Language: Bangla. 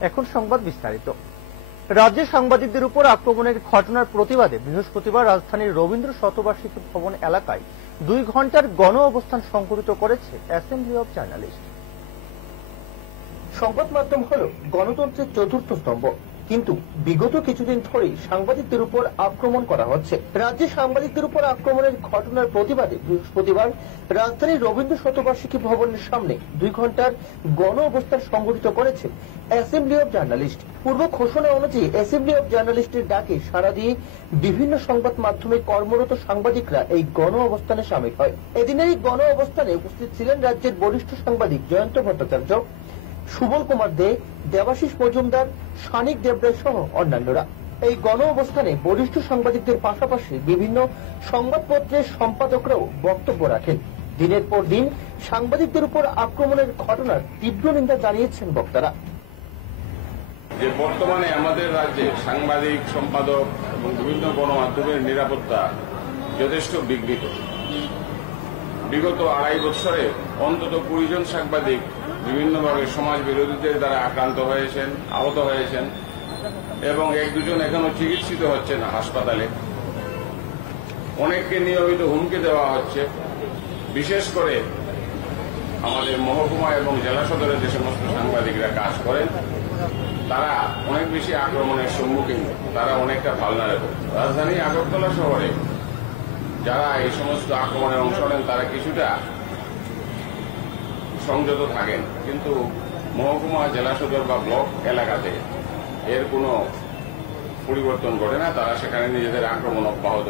এখন সংবাদ বিস্তারিত। রাজ্যে সাংবাদিকদের উপর আক্রমণের ঘটনার প্রতিবাদে বৃহস্পতিবার রাজধানীর রবীন্দ্র শতবার্ষিকী ভবন এলাকায় 2 ঘণ্টার গণ অবস্থান সংঘটিত করেছে অ্যাসেম্বলি অব জার্নালিস্ট। সংবাদ মাধ্যম হল গণতন্ত্রের চতুর্থ স্তম্ভ, কিন্তু বিগত কিছুদিন ধরেই সাংবাদিকদের উপর আক্রমণ করা হচ্ছে। রাজ্যে সাংবাদিকদের উপর আক্রমণের ঘটনার প্রতিবাদে বৃহস্পতিবার রাজধানীর রবীন্দ্র শতবার্ষিকী ভবনের সামনে 2 ঘণ্টার গণ অবস্থান সংঘটিত করেছে অ্যাসেম্বলি অব জার্নালিস্ট। পূর্ব ঘোষণা অনুযায়ী অ্যাসেম্বলি অব জার্নালিস্টের ডাকে সাড়া দিয়ে বিভিন্ন সংবাদ মাধ্যমে কর্মরত সাংবাদিকরা এই গণ অবস্থানে সামিল হয়। এদিনের এই গণ অবস্থানে উপস্থিত ছিলেন রাজ্যের বরিষ্ঠ সাংবাদিক জয়ন্ত ভট্টাচার্য, সুবল কুমার দে, দেবাশিস মজুমদার, সানিক দেবরায় সহ অন্যান্যরা। এই গণ অবস্থানে বরিষ্ঠ সাংবাদিকদের পাশাপাশি বিভিন্ন সংবাদপত্রের সম্পাদকরাও বক্তব্য রাখেন। দিনের পর দিন সাংবাদিকদের উপর আক্রমণের ঘটনার তীব্র নিন্দা জানিয়েছেন বক্তারা। যে বর্তমানে আমাদের রাজ্যে সাংবাদিক, সম্পাদক এবং বিভিন্ন গণমাধ্যমের নিরাপত্তা যথেষ্ট বিঘ্নিত। বিগত 2.5 বছরে অন্তত 20 জন সাংবাদিক বিভিন্নভাবে সমাজ বিরোধীদের দ্বারা আক্রান্ত হয়েছেন, আহত হয়েছেন এবং 1-2 জন এখনো চিকিৎসিত হচ্ছেন হাসপাতালে। অনেককে নিয়মিত হুমকি দেওয়া হচ্ছে। বিশেষ করে আমাদের মহকুমা এবং জেলা সদরে যে সমস্ত সাংবাদিকরা কাজ করেন তারা অনেক বেশি আক্রমণের সম্মুখীন, তারা অনেকটা ভালনারেবল। রাজধানী আগরতলা শহরে যারা এই সমস্ত আক্রমণে অংশ নেন তারা কিছুটা সংযত থাকেন, কিন্তু মহকুমা, জেলা সদর বা ব্লক এলাকাতে এর কোনো পরিবর্তন ঘটে না। তারা সেখানে নিজেদের আক্রমণ অব্যাহত